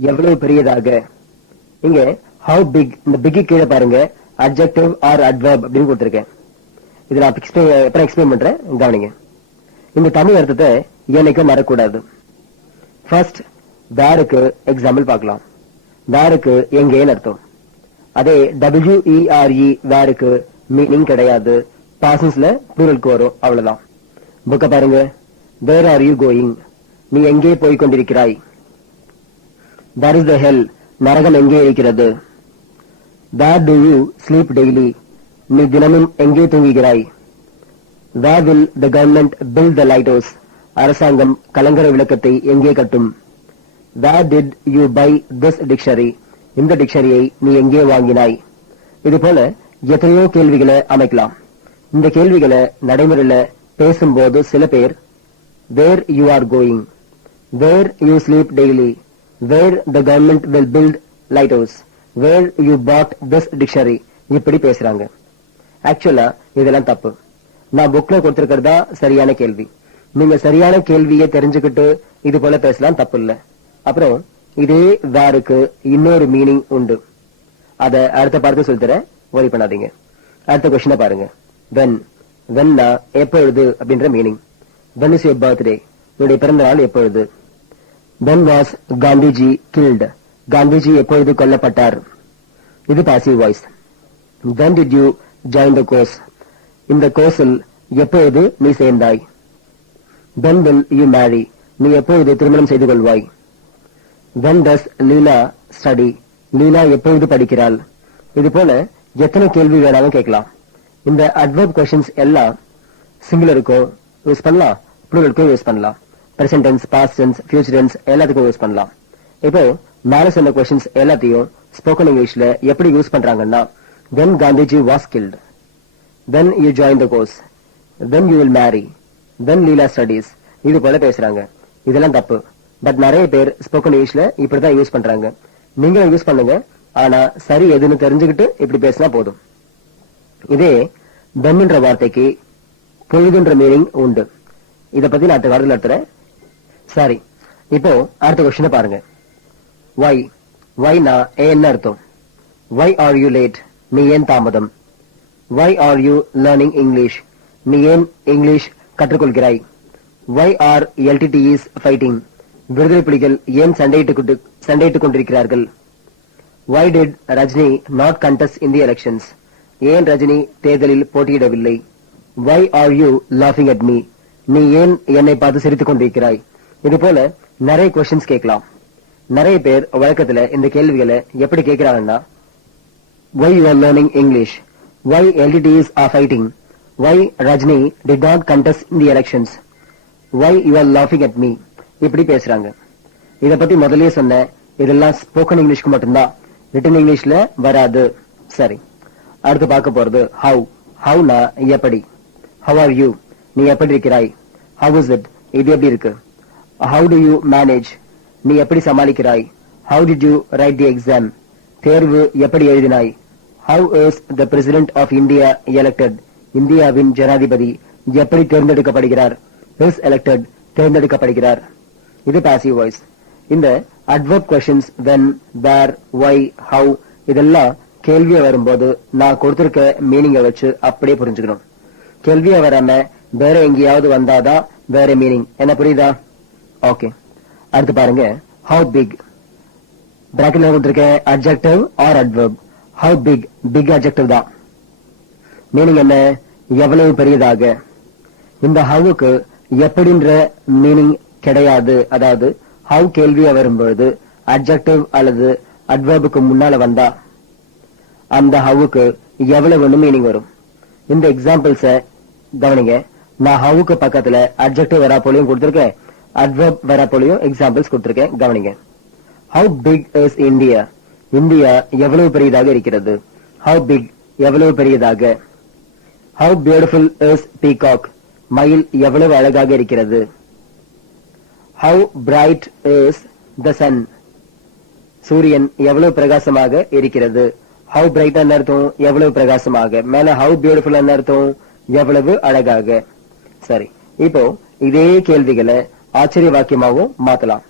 எவ்வளவு பெரியதாக. இங்க how big, இந்த பிக் கீழே பாருங்க adjective or adverb அப்படின்னு கொடுத்திருக்கேன். இதை நான் எக்ஸ்பிளைன் பண்றேன், கவனிங்க. இந்த தமிழ் அர்த்தத்தை என்னைக்கு மறக்கூடாது. ஃபர்ஸ்ட் வேருக்கு எக்ஸாம்பிள் பார்க்கலாம். வேருக்கு எங்கேன்னு அர்த்தம். அதே WERE வேருக்கு மீனிங் கிடையாது, பாசன்ஸ்ல ப்ளூரலுக்கு வரும், அவ்வளவுதான். புக்க பாருங்க. வேர் ஆர் யூ கோயிங், நீ எங்கே போய் கொண்டிருக்கிறாய். வேர் இஸ் த ஹெல், நரகம் எங்கே இருக்கிறது. Where do you sleep daily, நீ தினமும் எங்கே தூங்குகிறாய். Where will the government build the lighthouse, அரசாங்கம் கலங்கரை விளக்கத்தை எங்கே கட்டும். Where did you buy this dictionary, இந்த டிக்ஷனரியை நீ எங்கே வாங்கினாய். இது போல எத்தனையோ கேள்விகளை அமைக்கலாம். இந்த கேள்விகளை நடைமுறையில பேசும்போது சில பேர் where you are going, where you sleep daily, where the government will build light house, where you put this dictionary இப்படி பேசுறாங்க. ஆக்சுவலா இதெல்லாம் தப்பு. நான் புக்ல கொடுத்திருக்கிறதா சரியான கேள்வி. நீங்க சரியான கேள்வியை தெரிஞ்சுக்கிட்டு இது போல பேசலாம், தப்பு இல்ல. அப்புறம் இதே வேருக்கு இன்னொரு மீனிங் உண்டு. அத அடுத்த பாடத்தை சொல்லித்தரேன், worry பண்ணாதீங்க. அடுத்த கொஸ்டினை பாருங்க. வென்னா எப்பொழுது அப்படின்ற meaning. when is your birthday, உங்களுடைய பிறந்த நாள் எப்பொழுது. when was Gandhiji killed, Gandhiji எப்பொழுது கொல்லப்பட்டார். இது passive voice. when did you join the course, இந்த கோர்ஸில் எப்பொழுது நீ சேர்ந்தாய். when will you marry, நீ எப்பொழுது திருமணம் செய்து கொள்வாய். when does லீலா study, லீலா எப்பொழுது படிக்கிறாள். இது போல எத்தனை கேள்வி வேணாலும் கேட்கலாம். இந்த அட்வர்ப் கொஸ்டின்ஸ் எல்லாம் சிங்குலருக்கும் யூஸ் பண்ணலாம், ப்ளூரலுக்கும் யூஸ் பண்ணலாம். Present tense, past tense, future tense எல்லாத்துக்கும் யூஸ் பண்ணலாம். இப்போ மேல சொன்ன கொஸ்டின்ஸ் எல்லாத்தையும் ஸ்போக்கன் இங்கிலீஷ்ல எப்படி யூஸ் பண்றாங்கன்னா, when Gandhiji was killed, when you join the course, when you will marry, when Leela studies, இது போல பேசுறாங்க. இதெல்லாம் தப்பு. பட் நிறைய பேர் ஸ்போக்கன் இங்கிலீஷ்ல இப்படிதான் யூஸ் பண்றாங்க. நீங்களும் யூஸ் பண்ணுங்க, ஆனா சரி எதுன்னு தெரிஞ்சுக்கிட்டு இப்படி பேசினா போதும். இதே தம்ன்ற வார்த்தைக்கு பொழுதுன்ற மீனிங் உண்டு. இத பத்தி நான் அடுத்த வாரத்தில் எடுத்துறேன். சரி, இப்போ அடுத்த கொஸ்டினை பாருங்க. வை என்ன அர்த்தம். வை ஆர் யூ லேட், நீ ஏன் தாமதம். Why are you learning English, நீ ஏன் இங்கிலீஷ் கற்றுக்கொள்கிறாய். வை ஆர் எல்டிடிஇஸ் ஃபைட்டிங், விடுதலை புலிகள் ஏன் சண்டையிட்டுக் கொண்டிருக்கிறார்கள். Why did Rajini not contest in the elections, ஏன் ரஜினி தேர்தலில் போட்டியிடவில்லை. வை ஆர் யூ லாஃபிங் அட் மீ, நீ ஏன் என்னை பார்த்து சிரித்துக் கொண்டிருக்கிறாய். இது போல நிறைய கொஸ்டின்ஸ் கேட்கலாம். நிறைய பேர் வழக்கத்துல இந்த கேள்விகளை எப்படி கேட்கிறாங்கன்னா, why you are learning English, why LTTEs are fighting, why Rajini did not contest in the elections, why you are லாஃபிங் அட் மீ இப்படி பேசுறாங்க. இத பத்தி முதல்லயே சொன்ன, இதெல்லாம் ஸ்போக்கன் இங்கிலீஷ்க்கு மட்டும்தான், ரிட்டன் இங்கிலீஷ்ல வராது. சரி, அடுத்து பார்க்க போறது ஹவுனா எப்படி. ஹவ் ஆர் யூ, நீ எப்படி இருக்கிறாய். ஹவ் இஸ் இட், இது எப்படி இருக்கு. ஹவு டு யூ மேனேஜ், நீ எப்படி சமாளிக்கிறாய். How did you write the exam, தேர்வு எப்படி எழுதினாய். How is the president of India elected, இந்தியாவின் ஜனாதிபதி எப்படி தேர்ந்தெடுக்கப்படுகிறார். இஸ் எலெக்டட், தேர்ந்தெடுக்கப்படுகிறார். இது பாசிவ் வாய்ஸ். இந்த adverb questions when, where, why, how இதெல்லாம் கேள்வியா வரும்போது நான் கொடுத்திருக்க மீனிங்கை வச்சு அப்படியே புரிஞ்சுக்கணும். கேள்வியா வராம வேற எங்கேயாவது வந்தாதான் வேற மீனிங். என்ன புரியுதா? ஓகே, அடுத்து பாருங்க. how big, பிராக்கெட்ல கொடுத்திருக்கேன் adjective or adverb. how big, big adjective தான். மீனிங் என்ன, எவ்வளவு பெரியதாக. இந்த ஹவுக்கு எப்படின்ற மீனிங் கிடையாது. அதாவது ஹவு கேள்வியா வரும்போது அட்ஜெக்டிவ் அல்லது அட்வர்புக்கு முன்னால வந்தா அந்த ஹவுக்கு எவ்வளவு மீனிங் வரும். இந்த எக்ஸாம்பிள்ஸ கவனிங்க. நான் ஹவுக்கு பக்கத்துல அட்ஜெக்டிவ் வரா போலையும் கொடுத்திருக்கேன், அட்வர்ப் வரா போலையும் எக்ஸாம்பிள்ஸ் கொடுத்திருக்கேன், கவனிங்க. How big is India, India எவ்வளவு பெரியதாக இருக்கிறது. ஹவு பிக், எவ்வளவு பெரியதாக. ஹவு பியூட்டிஃபுல் இஸ் பீகாக், மயில் எவ்வளவு அழகாக இருக்கிறது. How bright is the sun, சூரியன் எவ்வளவு பிரகாசமாக இருக்கிறது. How bright அர்த்தம் எவ்வளவு பிரகாசமாக. மேல how beautiful அர்த்தம் எவ்வளவு அழகாக. சரி, இப்போ இதே கேள்விகளை ஆச்சரிய வாக்கியமாகவும் மாத்தலாம்.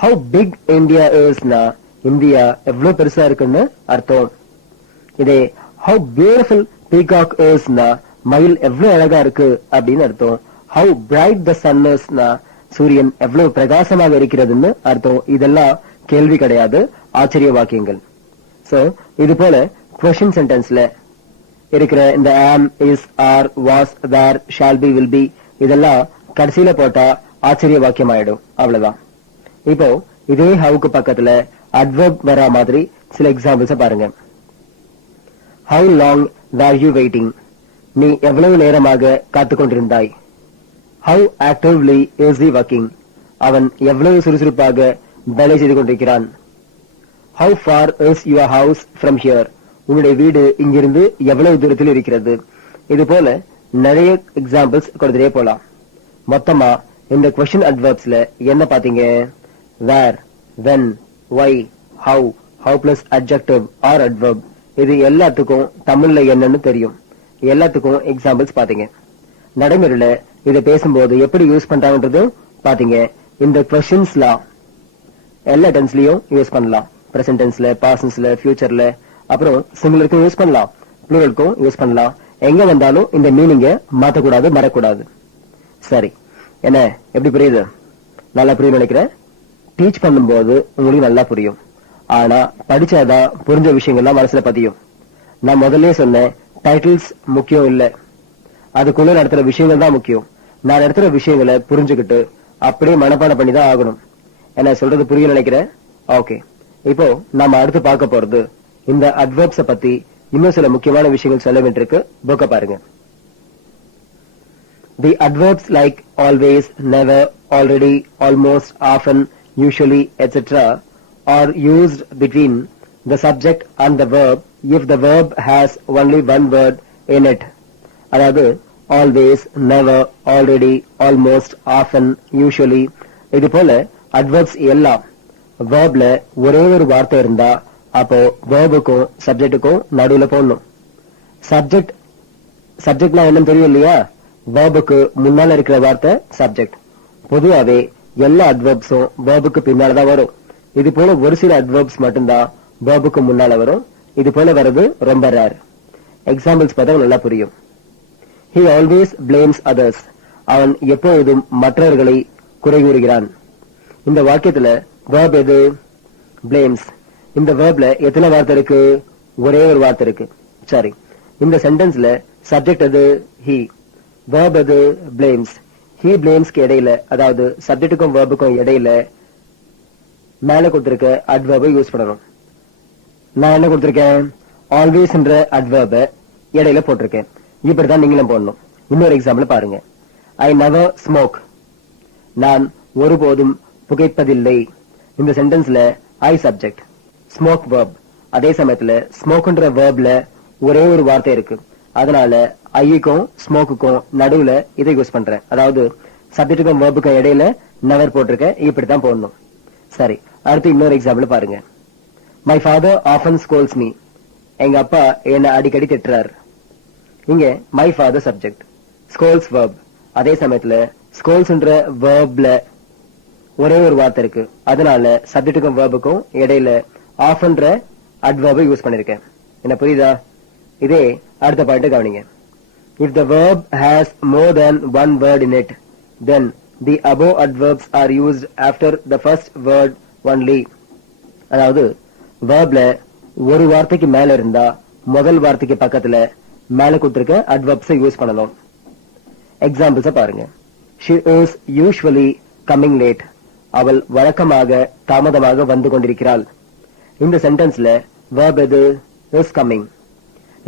how big India is னா இந்தியா எவ்வளவு பெருசா இருக்குன்னு அர்த்தம். இதே how beautiful peacock is னா மயில் எவ்வளவு அழகா இருக்கு அப்படின்னு அர்த்தம். how bright the sun is னா சூரியன் எவ்வளவு பிரகாசமாக இருக்கிறதுன்னு அர்த்தம். இதெல்லாம் கேள்வி கிடையாது, ஆச்சரிய வாக்கியங்கள். சோ இது போல question sentenceல இருக்கிற இந்த am, is, are, was, were, shall be, will be இதெல்லாம் கடைசியில போட்டா ஆச்சரிய வாக்கியம் ஆயிடும். அவ்வளவுதான். இப்போ இதே ஹவுக்கு பக்கத்துல adverb வர மாதிரி சில எக்ஸாம்பிள்ஸ் பாருங்க. how long were you waiting? நீ எவ்வளவு நேரமாக காத்துக் கொண்டிருந்தாய். how actively is he working? அவன் எவ்வளவு சுறுசுறுப்பாக வேலை செய்து கொண்டிருக்கிறான். how far is your house from here? உன்னுடைய வீடு இங்கிருந்து எவ்வளவு தூரத்தில் இருக்கிறது. இது போல நிறைய எக்ஸாம்பிள்ஸ் கொடுத்துட்டே போலாம். மொத்தமா இந்த question adverbsல என்ன பாத்தீங்க? where, when, why, how plus adjective or adverb இது எல்லாத்துக்கும் தமிழ்ல என்னன்னு தெரியும். எல்லாத்துக்கும் எக்ஸாம்பிள்ஸ் பாத்தீங்க. நடைமுறையில இதை பேசும்போது எப்படி யூஸ் பண்றாங்கன்றது பாத்தீங்க. இந்த கொஸ்டின்ஸ்லாம் எல்லா டென்ஸ்லயும் யூஸ் பண்ணலாம். பிரசன்ட் டென்ஸ்ல, பாஸ்ட் டென்ஸ்ல, ஃபியூச்சர்ல, அப்புறம் சிங்குலருக்கும் யூஸ் பண்ணலாம், ப்ளூரலுக்கும் யூஸ் பண்ணலாம். எங்க வந்தாலும் இந்த மீனிங்க மாத்தக்கூடாது, மறக்கூடாது. சரி, என்ன எப்படி புரியுது? நல்லா புரியும் நினைக்கிறேன். டீச் பண்ணும்போது உங்களுக்கு நல்லா புரியும். ஆனா படிச்சாதான் புரிஞ்ச விஷயங்கள்லாம் மனசுல பதியும். நான் முதல்ல சொன்னேன், டைட்டில்ஸ் முக்கியம் இல்ல, அதுக்குள்ள நடத்துற விஷயங்கள் தான் முக்கியம். நான் நடத்துற விஷயங்களை புரிஞ்சுக்கிட்டு அப்படியே மனப்பாடம் பண்ணி தான் ஆகணும். என்ன சொல்றது புரிய நினைக்கிறேன். ஓகே, இப்போ நாம அடுத்து பார்க்க போறது இந்த அட்வர்ப்ஸ பத்தி இன்னும் சில முக்கியமான விஷயங்கள் சொல்ல வேண்டியிருக்கு. புக்க பாருங்க. The adverbs like always, never, already, almost, often, usually, etc. are used between the subject and the verb if the verb has only one word in it. அதாவது always, never, already, almost, often, usually இது போல adverbs எல்லாம் verbல ஒரே ஒரு வார்த்தை இருந்தா அப்போ verb-க்கும் subject-க்கும் நடுவுல போடணும். சப்ஜெக்ட்னா என்னன்னு தெரியும் இல்லையா? verb-க்கு முன்னால இருக்கிற வார்த்தை சப்ஜெக்ட். பொதுவாவே எல்லா adverbs-ம் verb-க்கு பின்னாலதான் வரும். இது போல ஒரு சில adverbs மட்டும்தான் verb-க்கு முன்னால வரும். இது போல வர்றது ரொம்ப ரேர். எக்ஸாம்பிள்ஸ் பார்த்தா நல்லா புரியும். He always blames others. அவன் எப்பொழுதும் மற்றவர்களை குறை கூறுகிறான். இந்த வாக்கியத்துல verb எது? blames. இந்த verbல எத்தனை வார்த்தை இருக்கு? ஒரே ஒரு வார்த்தை இருக்கு. சரி, இந்த சென்டென்ஸ்ல சப்ஜெக்ட் எது? he. verb எது? blames. he blamesக்கு இடையில, அதாவது சப்ஜெக்ட்டுக்கும் verbுக்கும் இடையில மேல கொடுத்திருக்க adverb யூஸ் பண்ணணும். நான் என்ன கொடுத்திருக்கேன்? always என்ற adverb இடையில போட்டிருக்கேன். இப்படிதான் நீங்களும் போடணும். இன்னொரு எக்ஸாம்பிள் பாருங்க. I never smoke. நான் ஒருபோதும் புகைப்பதில்லை. இந்த சென்டென்ஸ்ல I சப்ஜெக்ட், ஸ்மோக் verb. அதே சமயத்துல ஸ்மோக்ன்ற verbல ஒரே ஒரு வார்த்தை இருக்கு. அதனால ஐக்கும் ஸ்மோக்குக்கும் நடுவுல இதை யூஸ் பண்றேன். அதாவது சப்ஜெக்ட்டுக்கும் verbுக்கும் இடையில never போட்டிருக்கேன். இப்படித்தான் போடணும். சரி, அடுத்து இன்னொரு எக்ஸாம்பிள் பாருங்க. My father often scolds me. எங்க அப்பா என்ன அடிக்கடி திட்டுறார். இங்க my father subject, scolds verb. அதே சமயத்துல scoldsன்ற verbல ஒரே ஒரு வார்த்தை இருக்கு. அதனால சப்ஜெக்ட்டுக்கும் verbுக்கும் இடையில oftenன்ற adverb யூஸ் பண்ணிருக்கேன். என்ன புரியுதா? இதே அடுத்த பாயிண்ட் கவனிங்க. If the verb has more than one word in it, then the above adverbs are used after the first word only. அதாவது verbல ஒரு வார்த்தைக்கு மேல இருந்தா முதல் வார்த்தைக்கு பக்கத்துல மேல கொடுத்திருக்க adverbs யூஸ் பண்ணணும். எக்ஸாம்பிள்ஸ் பாருங்க. She is usually coming late. அவள் வழக்கமாக தாமதமாக வந்து கொண்டிருக்கிறாள். இந்த சென்டென்ஸ்ல verb எது? is coming.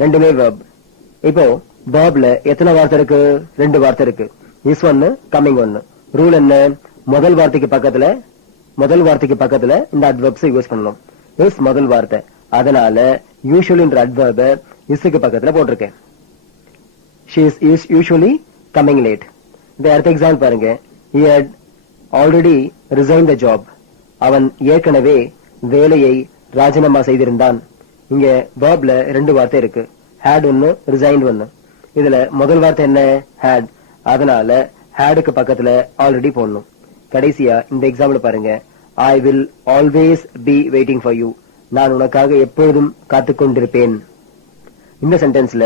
ரெண்டுமே verb. இப்போ verbல எத்தனை வார்த்தை இருக்கு? ரெண்டு வார்த்தை இருக்கு. is ஒன்னு, coming ஒன்னு. ரூல் என்ன? முதல் வார்த்தைக்கு பக்கத்துல இந்த adverbs யூஸ் பண்ணணும். is முதல் வார்த்தை. அதனால usuallyன்ற adverb isக்கு பக்கத்துல போட்டிருக்கேன். She is usually coming late. இந்த அடுத்த எக்ஸாம்பிள் பாருங்க. He had already resigned the job. அவன் ஏற்கனவே வேலையை ராஜினாமா செய்திருந்தான். இங்க verbல ரெண்டு வார்த்தை இருக்கு. had ஒன்னு, resigned ஒன்னு. இதுல முதல் வார்த்தை என்ன? had. அதனால hadக்கு பக்கத்துல already போடணும். கடைசியா இந்த எக்ஸாம்பிள் பாருங்க. I will always be waiting for you. நான் உனக்காக எப்பொழுதும் காத்துக் கொண்டிருப்பேன். இந்த சென்டென்ஸ்ல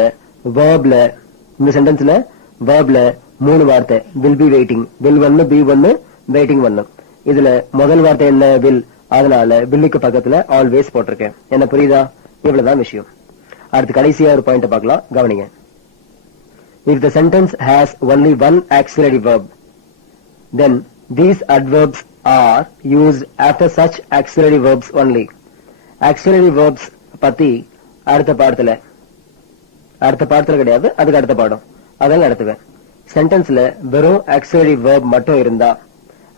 verbல மூணு வார்த்தை will be waiting, will ஒன்னு be ஒன்னு waiting ஒன்னு. இதுல முதல் வார்த்தை என்ன will, அதனால வில்லுக்கு பக்கத்துல always போட்டிருக்கேன். என்ன புரியுதா? இவ்வளவுதான் விஷயம். அடுத்து கடைசியா ஒரு பாயிண்ட் பார்க்கலாம், கவனிங்க. If the sentence has only one auxiliary verb, then these adverbs are used after such auxiliary verbs only. Auxiliary verbs பத்தி அடுத்த பாடத்துல கிடையாது, அதுக்கு அடுத்த பாடம் அதெல்லாம் நடத்துவேன். சென்டென்ஸ்ல வெறும் auxiliary verb மட்டும் இருந்தா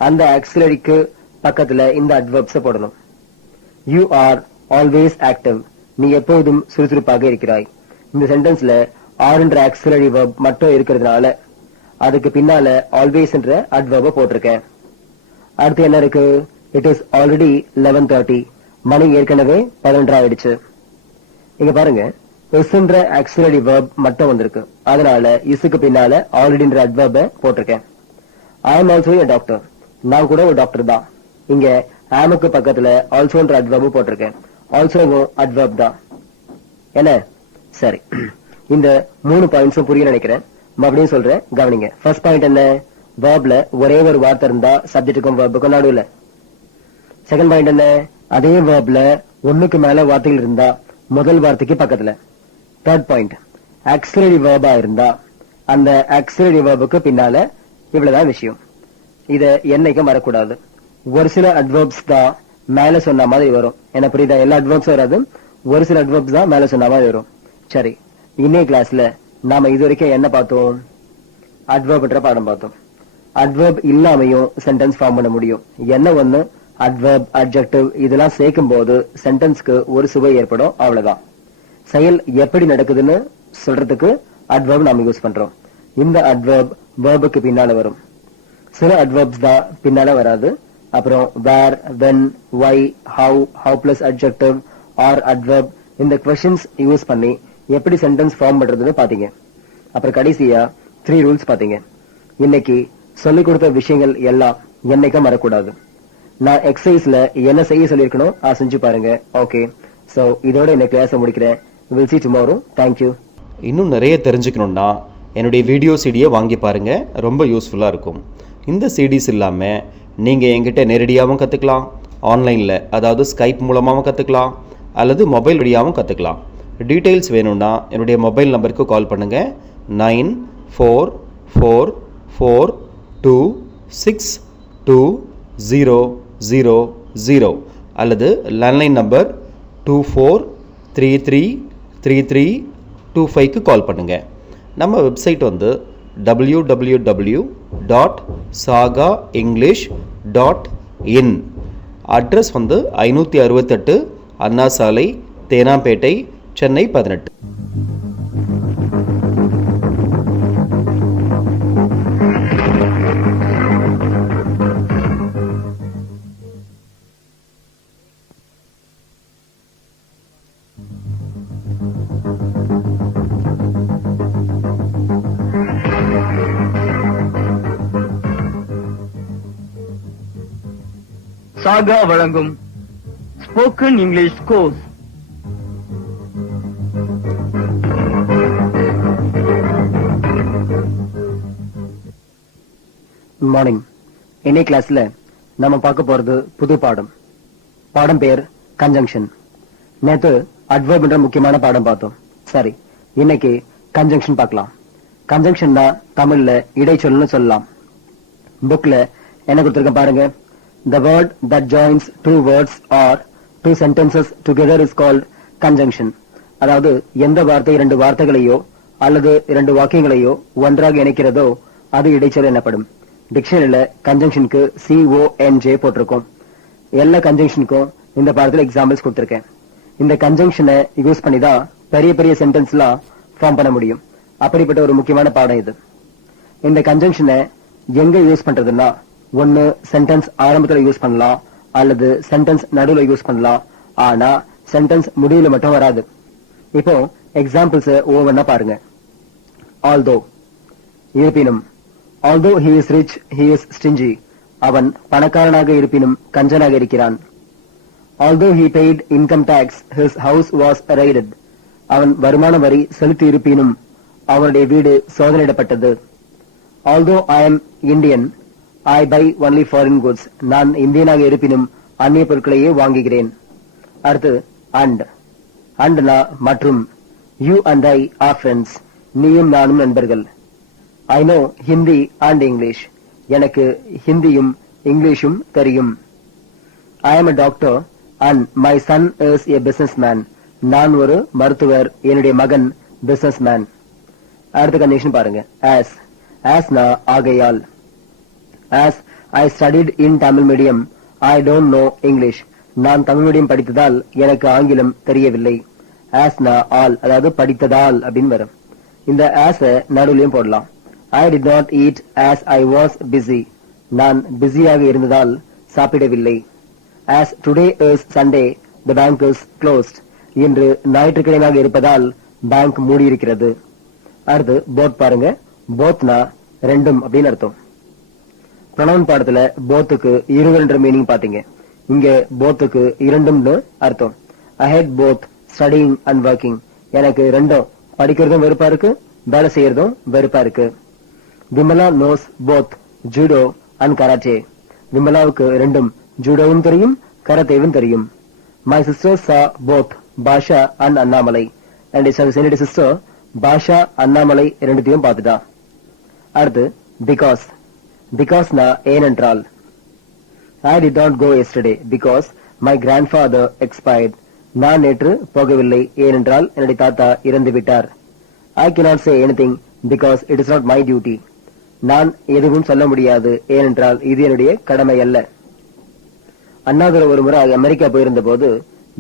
அந்த auxiliaryக்கு பக்கத்துல இந்த adverbs போடணும். You are always active. நீ எப்போதும் சுறுசுறுப்பாக இருக்கிறாய். இந்த சென்டென்ஸ்ல are என்ற auxiliary verb மட்டும் இருக்கிறதுனால அதுக்கு பின்னால always என்ற adverb போட்டிருக்கேன். அடுத்து என்ன இருக்கு? It is already 11:30. மணி ஏற்கனவே 11 ஆயிடுச்சு. இங்க பாருங்க, is என்ற auxiliary verb மட்டும் வந்திருக்கு. அதனால isக்கு பின்னால already என்ற adverb போட்டிருக்கேன். I am also a doctor. நான் கூட ஒரு டாக்டர் தான். இங்க amக்கு பக்கத்துல also என்ற adverb போட்டிருக்கேன். also adverb தான். என்ன? சரி, இந்த 3 பாயிண்ட்ஸும் புரிய நினைக்கிறேன். மறுபடியும் சொல்றேன், கவனிங்க. ஃபர்ஸ்ட் பாயிண்ட் என்ன? verbல ஒரே ஒரு வார்த்தை இருந்தா சப்ஜெக்ட்டுக்கும் verbுக்கும் நடுவுல. செகண்ட் பாயிண்ட் என்ன? அதே verbல ஒண்ணுக்கு மேல வார்த்தைகள் இருந்தா முதல் வார்த்தைக்கு பக்கத்துல. தேர்ட் பாயிண்ட், auxiliary verb இருந்தா அந்த auxiliary verbுக்கு பின்னால. இவ்வளவுதான் விஷயம். இத என்னைக்கும் வரக்கூடாது. ஒரு சில adverbs தான் மேல சொன்ன மாதிரி வரும். என்ன புரியுதா? எல்லா adverbs வராது, ஒரு சில adverbs தான் மேல சொன்ன மாதிரி வரும். சரி, இன்னைய கிளாஸ்ல நாம இது வரைக்கும் என்ன பார்த்தோம்? adverb என்ற பாடம் பார்த்தோம். adverb இல்லாமையும் சென்டென்ஸ் ஃபார்ம் பண்ண முடியும். என்ன ஒண்ணு, adverb, adjective இதெல்லாம் சேர்க்கும் போது சென்டென்ஸ்க்கு ஒரு சுவை ஏற்படும். அவ்வளவுதான். செயல் எப்படி நடக்குதுன்னு சொல்றதுக்கு adverb நாம யூஸ் பண்றோம். இந்த adverb verbுக்கு பின்னால வரும். சில adverbs தான் பின்னால வராது. அப்புறம் where, when, why, how plus adjective or adverb இந்த questions யூஸ் பண்ணி எப்படி சென்டென்ஸ் ஃபார்ம் பண்றதுன்னு பாத்தீங்க. அப்புறம் கடைசியா 3 ரூல்ஸ் பாத்தீங்க. இன்னைக்கு சொல்லிக் கொடுத்த விஷயங்கள் எல்லாம் என்னைக்கும் மறக்கூடாது. நான் எக்ஸசைஸ்ல என்ன செய்ய சொல்லிருக்கணும் செஞ்சு பாருங்க. ஓகே, சோ இதோட இந்த கிளாஸை முடிக்கிறேன். We'll see tomorrow. Thank you. இன்னும் நிறைய தெரிஞ்சுக்கணும்னா என்னுடைய வீடியோ சிடியை வாங்கி பாருங்க, ரொம்ப யூஸ்ஃபுல்லா இருக்கும். இந்த சிடிஸ் இல்லாம நீங்க என்கிட்ட நேரடியாகவும் கத்துக்கலாம், ஆன்லைன்ல அதாவது ஸ்கைப் மூலமாகவும் கத்துக்கலாம், அல்லது மொபைல் வழியாகவும் கத்துக்கலாம். டீடைல்ஸ் வேணும்னா என்னுடைய மொபைல் நம்பருக்கு கால் பண்ணுங்க. 9444426000 அல்லது லேண்ட்லைன் நம்பர் 24333325க்கு கால் பண்ணுங்க. நம்ம வெப்சைட் வந்து www.sagaenglish.in. அட்ரஸ் வந்து 568 அண்ணா சாலை, தேனாம்பேட்டை, சென்னை 18. சாகா வழங்கும் ஸ்போக்கன் இங்கிலீஷ் கோர்ஸ். மார்னிங். இன்னைக்கு கிளாஸ்ல நம்ம பார்க்க போறது புது பாடம். பாடம் பேர் கன்ஜங்ஷன். நேத்து அட்வர்ப் என்ற முக்கியமான பாடம் பார்த்தோம். சரி, இன்னைக்கு கன்ஜங்ஷன் பார்க்கலாம். கன்ஜங்ஷன் தான் தமிழ்ல இடைச்சொல்னு சொல்லலாம். புக்ல என்ன கொடுத்திருக்கேன் பாருங்க. The word that joins two words or two sentences together is called conjunction. அதாவது எந்த வார்த்தை இரண்டு வார்த்தைகளையோ அல்லது இரண்டு வாக்கியங்களையோ ஒன்றாக இணைக்கிறதோ அது இடைச்சொல் எனப்படும். டிக்ஷனரியில கன்ஜங்ஷனுக்கு CONJ போட்டிருக்கோம். எல்லா கன்ஜங்ஷனுக்கும் இந்த பாடத்துல எக்ஸாம்பிள்ஸ் கொடுத்திருக்கேன். இந்த கன்ஜங்ஷனை யூஸ் பண்ணி தான் பெரிய பெரிய சென்டென்ஸ்லாம் ஃபார்ம் பண்ண முடியும். அப்படிப்பட்ட ஒரு முக்கியமான பாடம் இது. இந்த கன்ஜங்ஷனை எங்க யூஸ் பண்றதுன்னா, ஒன்னு சென்டென்ஸ் ஆரம்பத்துல யூஸ் பண்ணலாம் அல்லது சென்டென்ஸ் நடுவுல யூஸ் பண்ணலாம். ஆனா சென்டென்ஸ் முடிவுல மட்டும் வராது. இப்போ எக்ஸாம்பிள்ஸ் ஒவ்வொன்னா பாருங்க. although, இருப்பினும். although he is rich, he is stingy. அவன் பணக்காரனாக இருப்பினும் கஞ்சனாக இருக்கிறான். Although he paid income tax, his house was raided. அவன் வருமான வரி செலுத்தி இருப்பினும் அவனுடைய வீடு சோதனையிடப்பட்டது. Although I am Indian, I buy only foreign goods. நான் இந்தியனாக இருப்பினும் அந்நிய பொருட்களையே வாங்குகிறேன். அடுத்து and மற்றும் you and I are friends. நீயும் நானும் நண்பர்கள். I know Hindi and English. எனக்கு ஹிந்தியும் இங்கிலீஷும் தெரியும். I am a doctor and my son is a businessman. நான் ஒரு மருத்துவர், என்னுடைய மகன் businessman. அடுத்த கண்டிஷன் பாருங்க. as na ஆகையால். as I studied in Tamil medium, I don't know English. நான் தமிழ் மீடியம் படித்ததால் எனக்கு ஆங்கிலம் தெரியவில்லை. as na all அதாவது படித்ததால் அப்படின்னு வரும். இந்த as நடுவுலயும் போடலாம். I did not eat as I was busy. நான் பிஸியாக இருந்ததால் சாப்பிடவில்லை. As today is Sunday, the bank is closed. இன்று ஞாயிற்றுக்கிழமையாக இருப்பதால் பேங்க் மூடி இருக்கிறது. அடுத்து both பாருங்க. bothனா ரெண்டும் அப்படின்னு அர்த்தம். ப்ரொனவுன் பாடத்துல bothக்கு இருவரென்ற மீனிங் பாத்தீங்க. இங்க bothக்கு இரண்டும்னு அர்த்தம். I had both studying and working. எனக்கு ரெண்டும் படிக்கிறதும் வெறுப்பா இருக்கு, வேலை செய்யறதும் வெறுப்பா இருக்கு. Vimala knows both judo and karate. விமலாவுக்கு ரெண்டும் ஜூடோவும் தெரியும், கராத்தேவும் தெரியும். My sister saw both Basha and Annamalai. and என்னுடைய சிஸ்டர் பாஷா அண்ணாமலை ரெண்டுத்தையும் பார்த்துட்டா. அடுத்து because நா ஏனென்றால். I did not go yesterday because my grandfather expired. நான் நேற்று போகவில்லை ஏனென்றால் என்னுடைய தாத்தா இறந்து விட்டார். I cannot say anything because it is not my duty. நான் எதுவும் சொல்ல முடியாது ஏனென்றால் இது என்னுடைய கடமை அல்ல. அண்ணாதுரை ஒரு முறை அமெரிக்கா போயிருந்த போது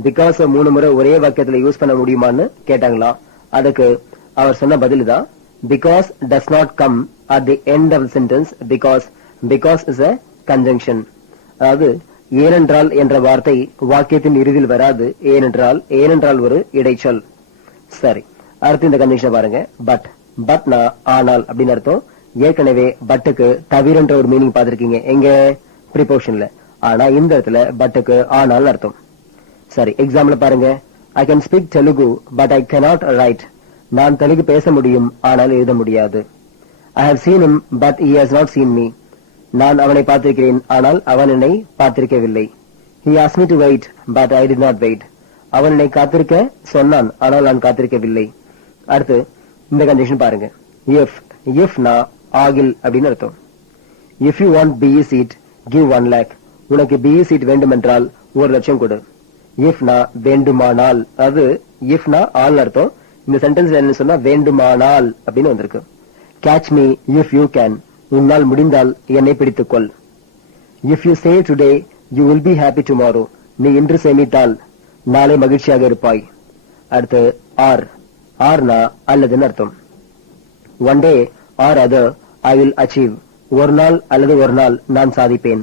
பிகாஸ் 3 முறை ஒரே வாக்கியத்துல யூஸ் பண்ண முடியுமான்னு கேட்டாங்களாம். அதுக்கு அவர் சொன்ன பதில் தான் because does not come at the end of sentence because is a conjunction. அதாவது ஏனென்றால் என்ற வார்த்தை வாக்கியத்தின் இறுதியில் வராது. ஏனென்றால் ஒரு இடைச்சொல். சரி, அடுத்து இந்த கண்டிஷன் பாருங்க. பட்னா ஆனால் அப்படின்னு அர்த்தம். ஏற்கனவே பட்டுக்கு தவிரன்ற ஒரு மீனிங் பார்த்திருக்கீங்க எங்க ப்ரிபோஷன்ல. ஆனா இந்த இடத்துல பட்டுக்கு ஆனால் அர்த்தம். சரி, எக்ஸாம்பிள் பாருங்க. I can speak Telugu but I cannot write. நான் தெலுங்கு பேச முடியும் ஆனால் எழுத முடியாது. I have seen him but he has not seen me. நான் அவனை பார்த்திருக்கிறேன் ஆனால் அவன் என்னை பார்த்திருக்கவில்லை. He asked me to wait but I did not wait. அவன் என்னை காத்திருக்க சொன்னான் ஆனால் நான் காத்திருக்கவில்லை. அடுத்து இந்த கண்டிஷன் பாருங்க. if நா ஆகில் அப்படின்னு அர்த்தம். If you want BE seat, give 1 lakh. உனக்கு BE seat வேண்டுமென்றால் 1 லட்சம் கொடு. if நா வேண்டுமானால், அது if நா ஆல் அர்த்தம். இந்த சென்டென்ஸ்ல என்ன சொன்னா வேண்டுமானால் அப்படின்னு வந்திருக்கு. catch me if you can. உன்னால் முடிந்தால் என்னை பிடித்துக்கொள். if you say today, you will be happy tomorrow. நீ இன்று சேமித்தால் நாளை மகிழ்ச்சியாக இருப்பாய். அடுத்து ஆர்னா அல்லதுன்னு அர்த்தம். one day or other I will achieve. ஒரு நாள் அல்லது ஒரு நாள் நான் சாதிப்பேன்.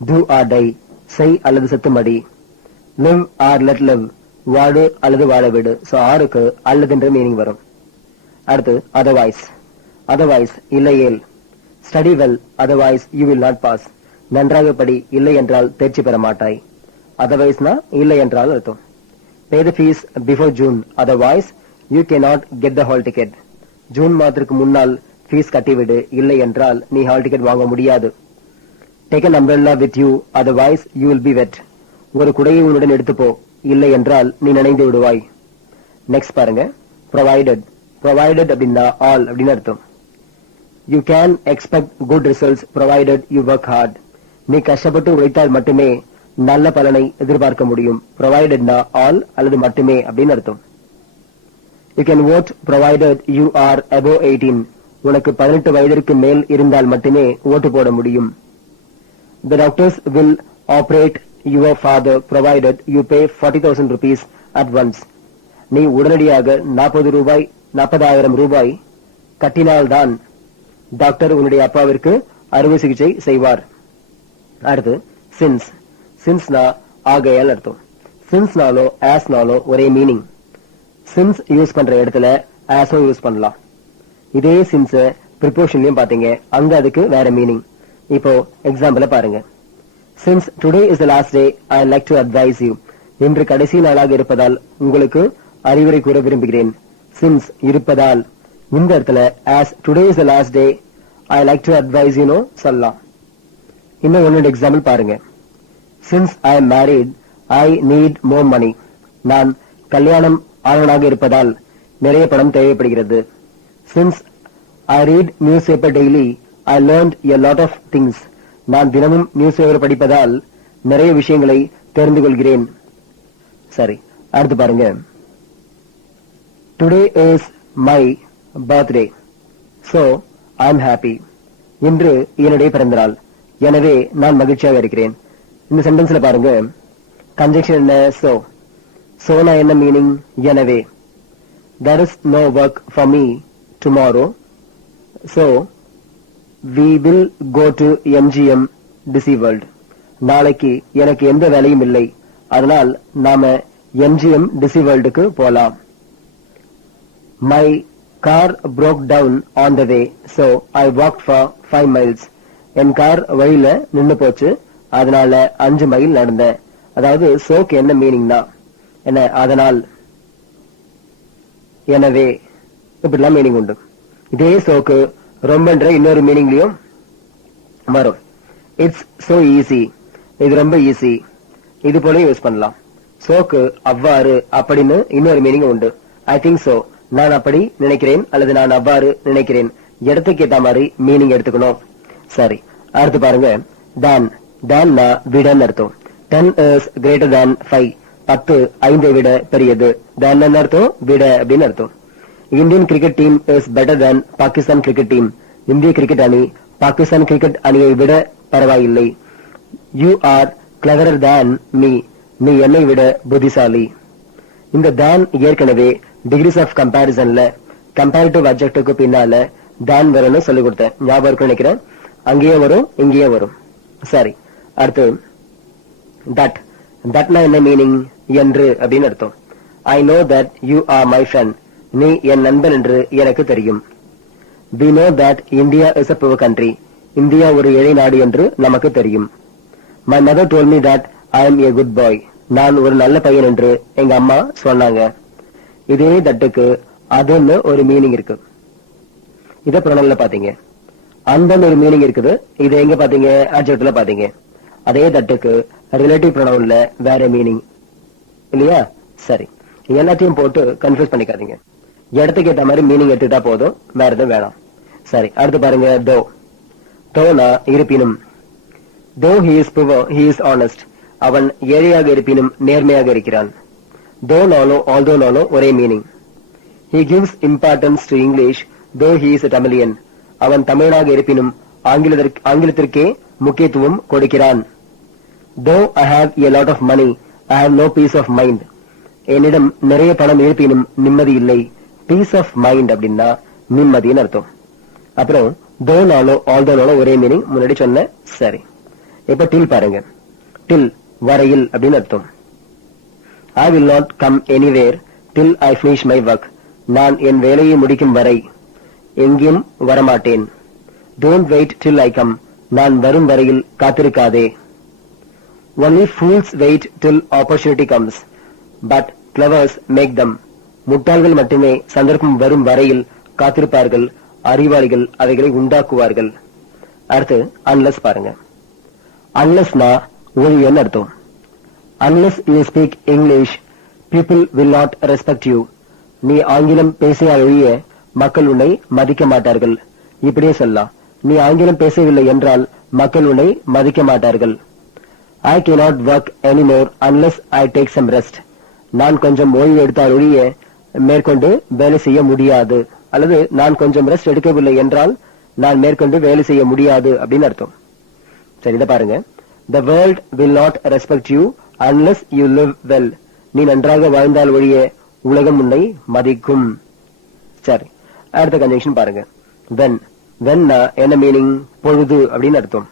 do or die. செய் அல்லது செத்துமடி. live or let live. வாடு அல்லது வாழ விடு. சோ ஆருக்கு அல்லதுன்ற மீனிங் வரும். அடுத்து otherwise இல்லையேல். study well otherwise you will not pass. நன்றாக படி, இல்லை என்றால் தேர்ச்சி பெற மாட்டாய். otherwiseனா இல்லை என்றால் அர்த்தம். pay the fees before June otherwise you cannot get the hall ticket. June மாதத்திற்கு முன்னால் ஃபீஸ் கட்டிவிடு, இல்லை என்றால் நீ ஹால் டிக்கெட் வாங்க முடியாது. Take an umbrella with you otherwise you will be wet. ஒரு குடையை உன்னுடன் எடுத்துப்போ, இல்லை என்றால் நீ நனைந்து விடுவாய். நெக்ஸ்ட் பாருங்க. provided அப்படின்னா ஆல் அப்படின்னு அர்த்தம். You can expect good results provided you work hard. நீ கஷ்டப்பட்டு உழைத்தால் மட்டுமே நல்ல பலனை எதிர்பார்க்க முடியும். providedனா ஆல் அல்லது மட்டுமே அப்படின்னு அர்த்தம். You can vote provided you are above 18. உனக்கு 18 வயதிற்கு மேல் இருந்தால் மட்டுமே ஓட்டு போட முடியும். The doctors will operate your father provided you pay 40,000 rupees at once. நீ உடனடியாக 40,000 ரூபாய் கட்டினால்தான் டாக்டர் உன்னுடைய அப்பாவிற்கு அறுவை சிகிச்சை செய்வார். அடுத்து சின்ஸ்னா ஆகையால் அர்த்தம். சின்ஸ்னாலோ ஆஸ்னாலோ ஒரே மீனிங். சின்ஸ் யூஸ் பண்ற இடத்துல ஆஸோ யூஸ் பண்ணலாம். இதே சின்ஸ் ப்ரிபோஷன்லயும் பாத்தீங்க, அங்க அதுக்கு வேற மீனிங். இப்போ எக்ஸாம்பிள பாருங்க. Since today is the last day, I like to advise you. இன்று கடைசி நாளாக இருப்பதால் உங்களுக்கு அறிவுரை கூற விரும்புகிறேன். Since இருப்பதால், இந்த இடத்துல as today is the last day, I like to advise you know சொல்லலாம். இன்னும் ஒன்னோட எக்ஸாம்பிள் பாருங்க. Since I am married, I need more money. நான் கல்யாணம் ஆனவனாக இருப்பதால் நிறைய பணம் தேவைப்படுகிறது. Since I read newspaper daily, I learned a lot of things. நான் தினமும் நியூஸ் பேப்பர் படிப்பதால் நிறைய விஷயங்களை தெரிந்து கொள்கிறேன். சரி, அடுத்து பாருங்க. Today is my birthday, so I am happy. இன்று என்னுடைய பிறந்த நாள், எனவே நான் மகிழ்ச்சியாக இருக்கிறேன். இந்த சென்டென்ஸ்ல பாருங்க, கன்ஜெக்ஷன் என்ன? சோனா என்ன மீனிங்? எனவே. There is no work for me tomorrow, so we will go to MGM Disney World. நாளைக்கு எனக்கு எந்த வேலையும் இல்லை, அதனால் நாம MGM Disney Worldக்கு போலாம். My car broke down on the way, so I walked for 5 miles. N car வழியில நின்னு போச்சு, அதனால 5 மைல் நடந்தேன். அதாவது சோக்கு என்ன மீனிங்னா என்ன? அதனால், எனவே, இப்படிலாம் மீனிங் உண்டு. இதே சோக்கு ரொம்பன்ற இன்னொரு மீனிங்லயும் வரும். இட்ஸ் சோ ஈஸி, இது ரொம்ப ஈஸி, இது போல யூஸ் பண்ணலாம். சோக்கு அவ்வாறு அப்படின்னு இன்னொரு மீனிங் உண்டு. ஐ திங்க் சோ, நான் அப்படி நினைக்கிறேன் அல்லது நான் அவ்வாறு நினைக்கிறேன். இடத்துக்கு ஏத்த மாதிரி மீனிங் எடுத்துக்கணும். சரி, அடுத்து பாருங்க. தான் தான்னா விடன்னு அர்த்தம். 10 is greater than 5. 10 5 விட பெரியது. தான் என்ன அர்த்தம்? விட அப்படின்னு அர்த்தம். Indian cricket team is better than Pakistan cricket team. இந்திய கிரிக்கெட் அணி பாகிஸ்தான் கிரிக்கெட் அணியை விட பரவாயில்லை. You are cleverer than me. நீ என்னை விட புத்திசாலி. இந்த தான் ஏற்கனவே டிகிரிஸ் ஆஃப் கம்பாரிசன்ல கம்பேரிட்டிவ் அட்ஜெக்டிவ்க்கு பின்னால தான் வரும்னு சொல்லி கொடுத்தேன். ஞாபகம் இருக்குன்னு நினைக்கிறேன். அங்கேயே வரும், இங்கேயே வரும். சரி, அடுத்து தட். தட்னா என்ன மீனிங்? என்று அப்படின்னு அர்த்தம். I know that you are my friend. நீ என் நண்பன் என்று எனக்கு தெரியும். We know that India is a poor country. India ஒரு ஏழை நாடு என்று நமக்கு தெரியும். My mother told me that I am a good boy. நான் ஒரு நல்ல பையன் என்று எங்க அம்மா சொன்னாங்க. இதே தட்டுக்கு அதுன்னு ஒரு மீனிங் இருக்கு. இத ப்ரொனவுன்ல பாத்தீங்க. அந்த ஒரு மீனிங் இருக்குது. இத எங்க பாத்தீங்க? அட்ஜெக்டிவ்ல பாத்தீங்க. அதே தட்டுக்கு ரிலேட்டிவ் ப்ரொனவுன்ல வேற மீனிங் இல்லையா? சரி, எல்லாத்தையும் போட்டு கன்ஃபியூஸ் பண்ணிக்காதீங்க. இடத்துக்கு ஏத்த மாதிரி மீனிங் எடுத்துட்டா போதும், வேற எதுவும் வேணாம். சரி, அடுத்து பாருங்க. தோ. தோனா இருப்பினும். தோ he is poor, he is honest. அவன் ஏழையாக இருப்பினும் நேர்மையாக இருக்கிறான். தோ நாலும் ஆல்தோ நாலும் ஒரே meaning. He gives importance to English though he is a Tamilian. அவன் தமிழனாக இருப்பினும் ஆங்கிலத்திற்கே முக்கியத்துவம் கொடுக்கிறான். Though I have a lot of money, I have no peace of mind. என்னிடம் நிறைய பணம் இருப்பினும் நிம்மதி இல்லை. பீஸ் ஆஃப் மைண்ட் அப்படின்னா நிம்மதின்னு அர்த்தம். அப்புறம் தோ நாளும் ஆல்தோ நாளும் ஒரே மீனிங், முன்னாடி சொன்ன. சரி, இப்ப டில் பாருங்க. டில் வரையில் அப்படின்னு அர்த்தம். I will not come anywhere till I finish my work. நான் என் வேலையை முடிக்கும் வரை எங்கேயும் வரமாட்டேன். Don't wait till I come. நான் வரும் வரையில் காத்திருக்காதே. Only fools wait till opportunity comes, but clevers make them. முட்டாள்கள் மட்டுமே சந்தர்ப்பம் வரும் வரையில் காத்திருப்பார்கள், அறிவாளிகள் அவைகளை உண்டாக்குவார்கள். அடுத்து unless பாருங்க. unlessனா ஒழியன்னு அர்த்தம். Unless you speak English, people will not respect you. நீ ஆங்கிலம் பேசினால் ஒழிய மக்கள் உன்னை மதிக்க மாட்டார்கள். இப்படியே சொல்லலாம். நீ ஆங்கிலம் பேசவில்லை என்றால் மக்கள் உன்னை மதிக்க மாட்டார்கள். I cannot work anymore unless I take some rest. நான் கொஞ்சம் ஓய்வு எடுத்தால் ஒழிய மேற்கொண்டு வேலை செய்ய முடியாது. அல்லது நான் கொஞ்சம் ரெஸ்ட் எடுக்கவில்லை என்றால் நான் மேற்கொண்டு வேலை செய்ய முடியாது அப்படின்னு அர்த்தம். சரி, இத பாருங்க. The world will not respect you unless you live well. நீ நன்றாக வாழ்ந்தால் ஒழிய உலகம் உன்னை மதிக்கும். சரி, அடுத்த கன்ஜெக்ஷன் பாருங்க. when. whenனா என்ன மீனிங்? பொழுது அப்படின்னு அர்த்தம்.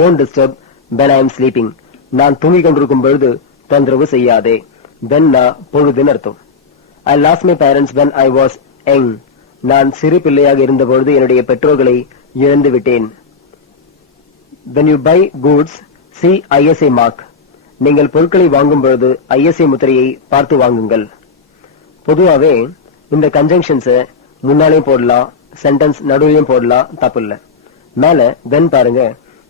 Don't disturb when I am sleeping. நான் தூங்கிக் கொண்டிருக்கும் பொழுது தொந்தரவு செய்யாதே. whenனா பொழுதுன்னு அர்த்தம். I lost my parents when I was young. நான் சிறு பிள்ளையாக இருந்த பொழுது என்னுடைய பெற்றோர்களை இழந்து விட்டேன். when you buy goods see ISA mark. நீங்கள் பொருட்களை வாங்கும் பொழுது ISA முத்திரையை பார்த்து வாங்குங்கள். பொதுவாவே இந்த கன்ஜங்ஷன்ஸ் முன்னாலேயும் போடலாம், சென்டென்ஸ் நடுவுலயும் போடலாம், தப்பு இல்ல. மேல when பாருங்க,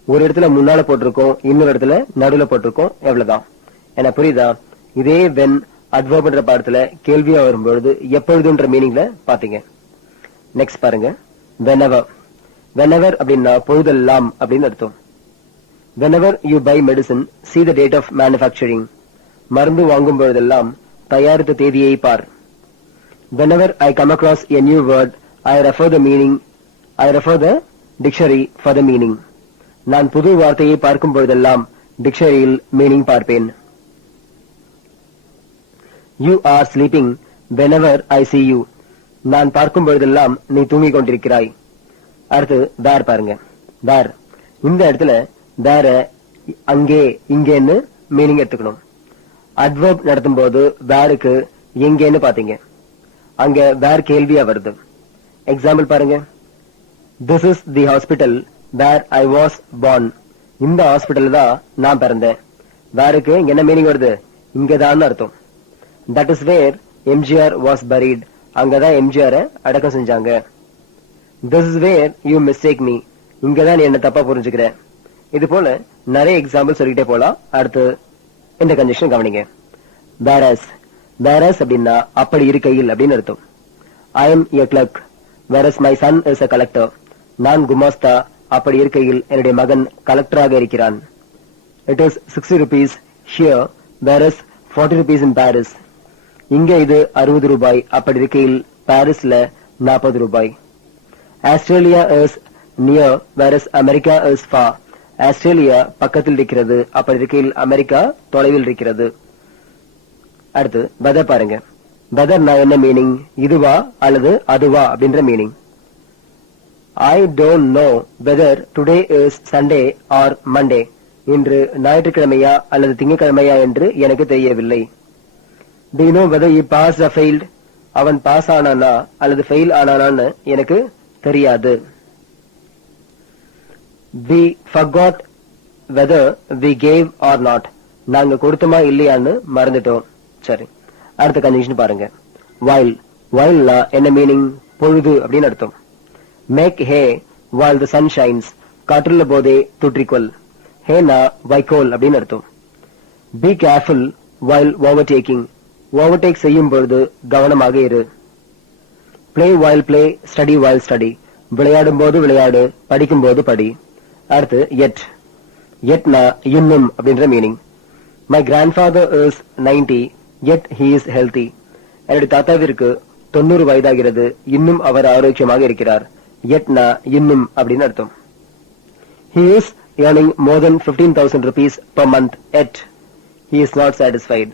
ஒரு இடத்துல முன்னால போட்டிருக்கோம், இன்னொரு இடத்துல நடுவுல போட்டிருக்கோம், எவ்வளவுதான். என்ன புரியுதா? இதே when adverbன்ற பாடத்துல கேள்வியா வரும்பொழுது எப்பொழுதுன்ற மீனிங்ல பாத்தீங்க. நெக்ஸ்ட் பாருங்க, whenever. whenever அப்படின்னா பொழுதெல்லாம் அப்படின்னு அர்த்தம். whenever you buy medicine see the date of manufacturing. மருந்து வாங்கும் பொழுதெல்லாம் தயாரித்த தேதியை பார். whenever I come across a new word I refer the dictionary for the meaning. நான் புது வார்த்தையை பார்க்கும் பொழுதெல்லாம் டிக்ஷனரியில் மீனிங் பார்ப்பேன். You are sleeping whenever I see you. நான் பார்க்கும் பொழுதெல்லாம் நீ தூங்கிக் கொண்டிருக்கிறாய். அடுத்து where பாருங்க. where இந்த இடத்துல where அங்கே இங்கேன்னு மீனிங் எடுத்துக்கணும். அட்வர்ப் நடத்தும் போது whereக்கு எங்கேன்னு பாத்தீங்க, அங்க where கேள்வியா வருது. எக்ஸாம்பிள் பாருங்க, this is the hospital where I was born. இந்த ஹாஸ்பிடல் தான் நான் பிறந்தேன். whereக்கு என்ன மீனிங் வருது? இங்கதான் அர்த்தம். that is where MGR was buried. அங்கதான் எம்ஜிஆர் அடக்கம் செஞ்சாங்க. this is where you mistake me. இங்கதான் நீ என்ன தப்பா புரிஞ்சுக்கிற. இது போல நிறைய எக்ஸாம்பிள் சொல்லிட்டே போலாம். அடுத்து இந்த கண்டிஷன் கவனிங்க. whereas அப்படின்னா அப்படி இருக்கையில் அப்படின்னு அர்த்தம். I am a clerk whereas my son is a collector. நான் குமாஸ்தா, அப்படி இருக்கையில் என்னுடைய மகன் கலெக்டராக இருக்கிறான். it is 60 rupees here whereas 40 rupees in Paris. இங்க இது 60 ரூபாய், அப்படி இருக்கையில் பாரிஸ்ல 40 ரூபாய். Australia is near whereas America is far. Australia பக்கத்தில் இருக்கிறது, அப்படி இருக்கையில் அமெரிக்கா தொலைவில் இருக்கிறது. அடுத்து weather பாருங்க. weatherனா என்ன மீனிங்? இதுவா அல்லது அதுவா அப்படின்ற meaning. I don't know whether today is Sunday or Monday. இன்று ஞாயிற்றுக்கிழமையா அல்லது திங்கட்கிழமையா என்று எனக்கு தெரியவில்லை. Do you know whether he passed or failed? அவன் பாஸ் ஆனானா அல்லது ஃபெயில் ஆனானான்னு எனக்கு தெரியாது. We forgot whether we gave or not. நாங்க கொடுத்தோமா இல்லையான்னு மறந்துட்டோம். சரி, அடுத்த கண்டிஷன் பாருங்க. whileனா என்ன மீனிங்? பொழுது அப்படின்னு அர்த்தம். make hay while the sun shines. காற்றுள்ள போதே தூற்றிக்கொள். ஹேனா வைக்கோல் அப்படின்னு அர்த்தம். be careful while overtaking. Overtake செய்யும் பொழுது கவனமாக இரு. play while play, study while study. விளையாடும் போது விளையாடு, படிக்கும் போது படி. அடுத்து yetனா இன்னும் அப்படின்ற meaning. my grandfather is 90 yet he is healthy. என்னுடைய தாத்தாவிற்கு 90 வயதாகிறது, இன்னும் அவர் ஆரோக்கியமாக இருக்கிறார். yetனா இன்னும் அப்படின்னு அர்த்தம். he is earning more than 15,000 rupees per month yet he is not satisfied.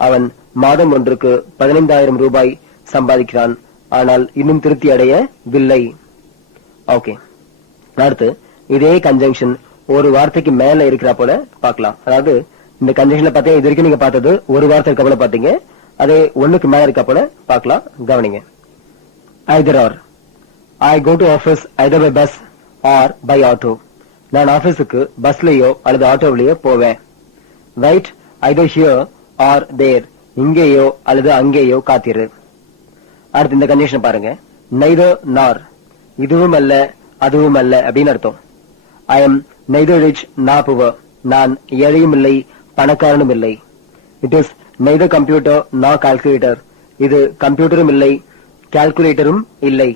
அவன் மாதம் ஒன்றுக்கு 15,000 ரூபாய் சம்பாதிக்கிறான், ஆனால் இன்னும் திருப்தி அடையவில்லை. ஓகே, அடுத்து இதே கன்ஜங்ஷன் ஒரு வார்த்தைக்கு மேல இருக்கிற போல பார்க்கலாம். அதாவது இந்த கன்ஜங்ஷன்ல பார்த்தா இது வரைக்கும் நீங்க பார்த்தது ஒரு வார்த்தை இருக்க போல பாத்தீங்க, அதே ஒண்ணுக்கு மேல இருக்க போல பார்க்கலாம். கவனிங்க. either or. I go to office either by bus or by auto. நான் ஆபீஸுக்கு பஸ்லயோ அல்லது ஆட்டோவிலயோ போவேன். wait either here or there. இங்கேயோ அல்லது அங்கேயோ காத்திரு. அடுத்து இந்த கண்டிஷன் பாருங்க. neither nor. இதுவும் அல்ல அதுவும் அல்ல அப்படின்னு அர்த்தம். I am neither rich nor poor. நான் ஏழையும் இல்லை பணக்காரனும் இல்லை. it is neither computer nor calculator. இது கம்ப்யூட்டரும் இல்லை கால்குலேட்டரும் இல்லை.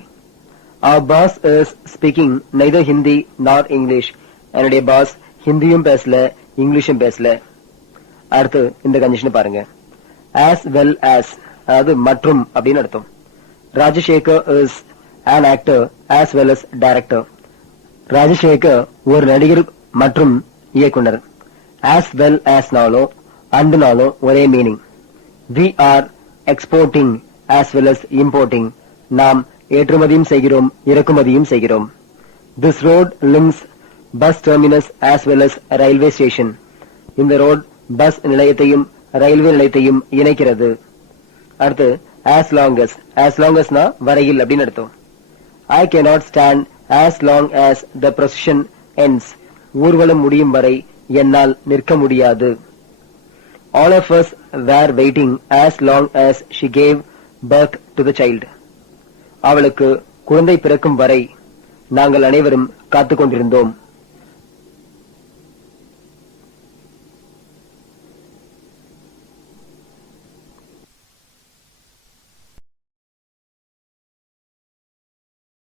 our boss is speaking neither Hindi nor English. என்னுடைய பாஸ் ஹிந்தியும் பேசல இங்கிலீஷும் பேசல. அடுத்து இந்த கண்டிஷன் பாருங்க. as well as, அதாவது மற்றும் அப்படின்னு அர்த்தம். Rajasekhar is an actor as well as director. Rajasekhar ஒரு நடிகர் மற்றும் இயக்குனர். as well as நாலும் and நாலும் ஒரே meaning. we are exporting as well as importing. நாம் ஏற்றுமதியும் செய்கிறோம் இறக்குமதியும் செய்கிறோம். this road links bus terminus as well as railway station. இந்த ரோட் பஸ் நிலையத்தையும் ரயில்வே நிலையத்தையும் இணைக்கிறது. அடுத்து as long as வரையில் அப்படின்னு அர்த்தம். I cannot stand as long as the procession ends. ஊர்வலம் முடியும் வரை என்னால் நிற்க முடியாது. All of us were waiting as long as she gave birth to the child. அவளுக்கு குழந்தை பிறக்கும் வரை நாங்கள் அனைவரும் காத்துக் கொண்டிருந்தோம்.